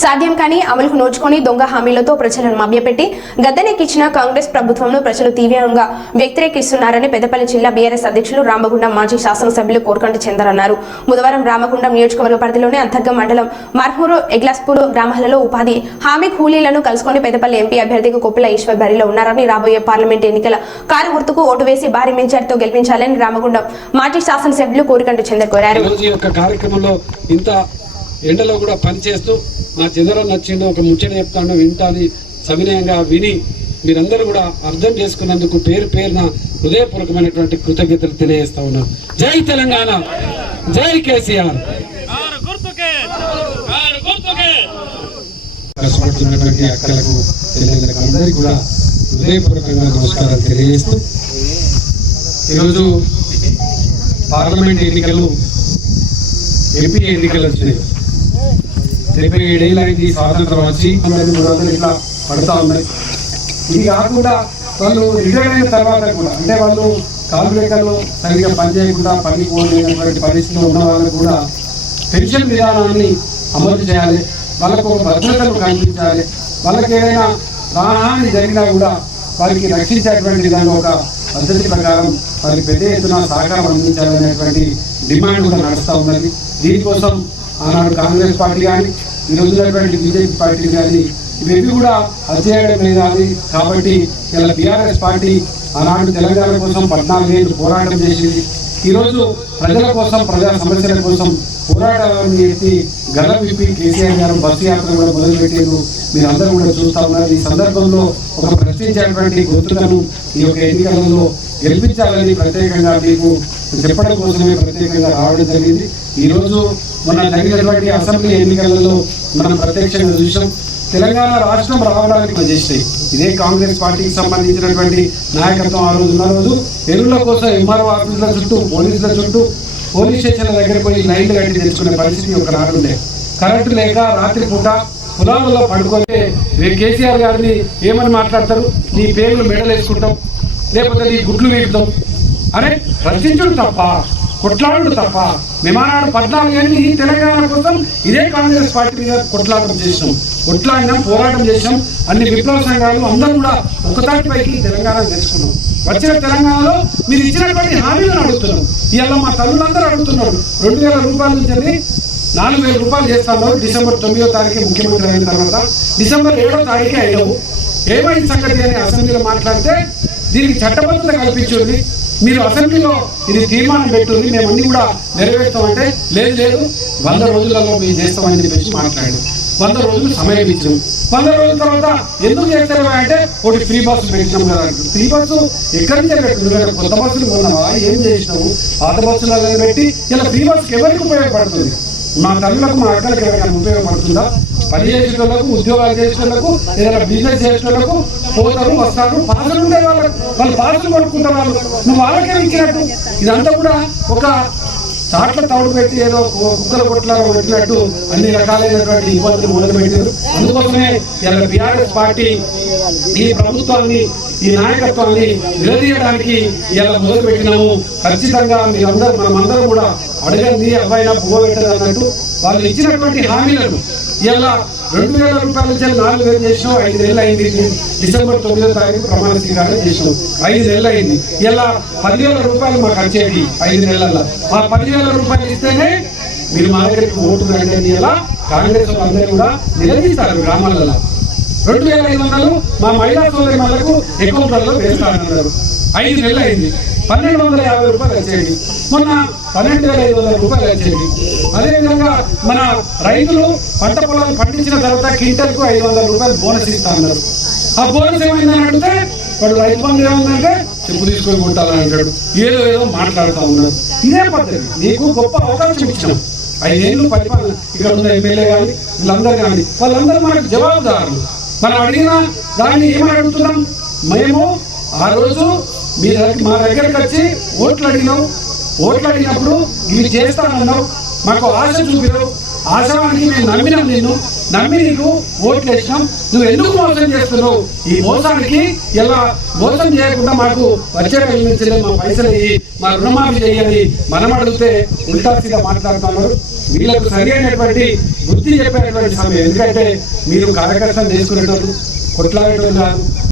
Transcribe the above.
సాధ్యం కానీ అమలుకు నోచుకొని దొంగ హామీలతో ప్రజలను మభ్యపెట్టి గద్దెనెక్కించిన కాంగ్రెస్ ప్రభుత్వంలో ప్రజలు తీవ్రంగా వ్యతిరేకిస్తున్నారని పెద్దపల్లి జిల్లా బీఆర్ఎస్ అధ్యక్షులు రామగుండం మాజీ శాసనసభ్యులు కోరకంటి చందర్ అన్నారు. బుధవారం రామగుండం నియోజకవర్గ పరిధిలోని అంతర్గం మండలం మర్హూరు ఎగ్లాస్పూర్ గ్రామాలలో ఉపాధి హామీ కూలీలను కలుసుకొని పెద్దపల్లి ఎంపీ అభ్యర్థిగా కొప్పుల ఈశ్వర్ బరిలో ఉన్నారని, రాబోయే పార్లమెంట్ ఎన్నికల కారు గుర్తుకు ఓటు వేసి భారీ మెజార్టీతో గెలిపించాలని రామగుండం మాజీ శాసనసభ్యులు కోరకంటి చందర్ కోరారు. ఎండలో కూడా పనిచేస్తూ నా చంద్రన్ నచ్చిండు, ఒక ముచ్చట చెప్తాను వింటాను సవినయంగా విని మీరందరూ కూడా అర్థం చేసుకున్నందుకు పేరు పేరున హృదయపూర్వకమైనటువంటి కృతజ్ఞతలు తెలియజేస్తా ఉన్నాను. జై తెలంగాణ, జై కేసీఆర్. కష్టపడుతున్నటువంటి అక్కలకు చెల్లెళ్ళకు అందరికీ కూడా హృదయపూర్వకంగా నమస్కారాలు తెలియజేస్తూ ఈరోజు పార్లమెంట్ ఎన్నికలు, ఎంపీ ఎన్నికలు వచ్చినాయి. 77 ఏళ్ళు అయింది స్వాతంత్రం వచ్చి, 300 ఇట్లా పడుతూ ఉన్నాయి. ఇది కాకుండా వాళ్ళు రిటైర్ అయిన తర్వాత కూడా, అంటే వాళ్ళు కాలువేకలు సరిగ్గా పనిచేయకుండా పని పోలేనటువంటి పరిస్థితులు ఉన్న వాళ్ళకు కూడా పెన్షన్ విధానాన్ని అమలు చేయాలి, వాళ్ళకు ఒక భద్రతను కల్పించాలి, వాళ్ళకి ఏదైనా ప్రాణహాని జరిగినా కూడా వారికి రక్షించేటువంటి విధంగా ఒక పద్ధతి ప్రకారం వారికి పెద్ద ఎత్తున సహకారం అందించాలనేటువంటి డిమాండ్ కూడా నడుస్తూ ఉన్నది. దీనికోసం ఆనాడు కాంగ్రెస్ పార్టీ కానీ, ఈరోజు ఉన్నటువంటి బీజేపీ పార్టీ కానీ ఇవి కూడా అధ్యయనం కానీ, కాబట్టి ఇలా బీఆర్ఎస్ పార్టీ ఆనాడు తెలంగాణ కోసం 14 ఏళ్ళు పోరాటం చేసింది. ఈరోజు ప్రజల కోసం, ప్రజా సమస్యల కోసం పోరాటాన్ని ఎత్తి గల విప్పి కేసీఆర్ గారు బస్సు యాత్ర కూడా మొదలుపెట్టారు. మీరందరూ కూడా చూస్తూ ఉన్నారు. ఈ సందర్భంలో ఒక ప్రశ్నించేటువంటి గొంతులను ఈ యొక్క ఎన్నికలలో గెలిపించాలని ప్రత్యేకంగా మీకు చెప్పడం కోసమే ప్రత్యేకంగా రావడం జరిగింది. ఈరోజు మన జరిగినటువంటి అసెంబ్లీ ఎన్నికలలో మనం ప్రత్యక్షంగా చూసాం. తెలంగాణ రాష్ట్రం రావడానికి చేస్తాయి ఇదే కాంగ్రెస్ పార్టీకి సంబంధించినటువంటి నాయకత్వం ఆ రోజు ఉన్న రోజు ఎరువుల కోసం ఎంఆర్ఓ ఆఫీసుల చుట్టూ, పోలీసుల చుట్టూ, పోలీస్ స్టేషన్ల దగ్గర పోయి లైన్లు కట్టి తెచ్చుకునే పరిస్థితి ఒక నాడుండే. కరెంటు లేక రాత్రి పూట పొలాలలో పడుకుంటే కేసీఆర్ గారిని ఏమని మాట్లాడతారు, నీ పేర్లు మెడలు వేసుకుంటాం, లేకపోతే నీ గుడ్లు వీపుతాం అనే రక్షించడం తప్ప, కొట్లాడు తప్ప. మేమానాడు 14 ఏళ్ళు ఈ తెలంగాణ కోసం ఇదే కాంగ్రెస్ పార్టీ మీద కొట్లాటం చేసినాం, కొట్లాడినాం, పోరాటం చేసినాం. అన్ని విప్లవ సంఘాలు అందరూ కూడా ఒకతాటిపైకి తెలంగాణ తెచ్చుకున్నాం. వచ్చిన తెలంగాణలో మీరు ఇచ్చినటువంటి హామీలను అడుగుతున్నాం. ఇవాళ మా తల్లులందరూ అడుగుతున్నారు. 2000 రూపాయల నుంచి 4000 రూపాయలు చేస్తాను. డిసెంబర్ 9వ తారీఖు ముఖ్యమంత్రి అయిన తర్వాత డిసెంబర్ 7వ తారీఖు అయినవు. ఏమైంది సంగతి అని అసెంబ్లీలో మాట్లాడితే దీనికి చట్టబద్ధత కల్పించింది. మీరు అసెంబ్లీలో ఇది తీర్మానం పెట్టుంది, మేము అన్ని కూడా నెరవేర్తామంటే లేదు 100 రోజులలో మేము చేస్తామని చెప్పేసి మాట్లాడి 100 రోజులు సమయం ఇచ్చాం. 100 రోజుల తర్వాత ఎందుకు చేస్తారు అంటే ఒకటి ఫ్రీ బస్సు పెట్టినాం కదా. ఫ్రీ బస్సు ఎక్కడి నుంచి పెట్టింది? కొత్త బస్సులు కొన్నావా? ఏం చేసినావు? పాత బస్సులు పెట్టి ఇలా ఫ్రీ బస్సుకి ఎవరికి ఉపయోగపడుతుంది? మా తల్లులకు, మా అక్కలకు ఎవరికైనా ఉపయోగపడుతుందా? పని చేసే వాళ్ళకు, ఉద్యోగాలు చేసే వాళ్ళకు, ఏదైనా బిజినెస్ చేసే వాళ్ళకు పోతారు, వస్తారు. పాసులు ఉండే వాళ్ళు పాసులు కొనుక్కుంటారు. నువ్వు వాళ్ళకే ఇచ్చినట్టు ఇదంతా కూడా ఒక చాట్ల తౌడు పెట్టి ఏదో కుక్కల కొట్లాగా పెట్టినట్టు అన్ని రకాలైనటువంటి ఇబ్బందులు మొదలుపెట్టారు. అందుకోసమే ఇలా బీఆర్ఎస్ పార్టీ ఈ ప్రభుత్వాన్ని, ఈ నాయకత్వాన్ని నిలదీయడానికి ఇలా మొదలుపెట్టినాము. ఖచ్చితంగా మీరందరూ, మనమందరం కూడా అడగండి అబ్బాయినా పువ్వు పెట్టదు అన్నట్టు వాళ్ళు ఇచ్చినటువంటి హామీలను ఇలా 2000 రూపాయల నుంచి 4000 చేసినాం. 5 నెలలు అయింది. డిసెంబర్ 9వ తారీఖు ప్రమాణ స్వీకారం చేసినాం. 5 నెలలు అయింది. ఇలా 10,000 రూపాయలు మాకు వచ్చేది 5 నెలల్లో. మా 10,000 రూపాయలు ఇస్తేనే మీరు మా దగ్గరికి ఓటు రండి అని ఇలా కాంగ్రెస్ అందరూ కూడా నిలదీస్తారు. గ్రామాలలో 2500 మా మహిళా సోదరి వాళ్ళకు అకౌంట్లలో వేస్తారన్నారు. 5 నెలలు అయింది. 1250 రూపాయలు వచ్చేది. మొన్న 12,500 రూపాయలు వచ్చేది. అదేవిధంగా మన రైతులు పంట పొలాలు పండించిన తర్వాత క్వింటల్కు 500 రూపాయలు బోనస్ ఇస్తా అన్నారు. ఆ బోనస్ ఏమైందని అడిగితే వాడు రైతు బంధు ఏమైందంటే చెప్పు తీసుకొని కొట్టాలని అంటాడు. ఏదో మాట్లాడుతూ ఉన్నారు. ఇదే పద్ధతి. నీకు గొప్ప అవకాశం ఇచ్చినాం. 5 ఏళ్ళు పరిపాలన ఇక్కడ ఉన్న ఎమ్మెల్యే కానీ వీళ్ళందరూ కానీ వాళ్ళందరూ మనకు జవాబుదారులు. మనం అడిగిన దాన్ని ఏమని అడుగుతున్నాం? మేము ఆ రోజు మా దగ్గరకు వచ్చి ఓట్లు అడిగినావు. ఓట్లు అడిగినప్పుడు ఇవి చేస్తానన్నావు, మాకు ఆశ చూపినావు. ఆశ్రమానికి మేము నమ్మినాం, నమ్మి నీకు ఓట్లు వేసినాం, నువ్వు ఎందుకు మోసం చేస్తున్నావు? ఈ మోసానికి ఇలా మోసం చేయకుండా మాకు వచ్చే నుంచి మా పైసలు ఇయ్యి, మా రుణమాఫీ చేయాలి మనం అడిగితే ఉల్టాసీగా మాట్లాడుతున్నారు. వీళ్ళకు సరి అయినటువంటి బుద్ధి చెప్పేటువంటి సమయం. ఎందుకంటే మీరు కార్యకర్తలు చేసుకునేటోళ్ళు, కొట్లాడేటోళ్ళు కాదు.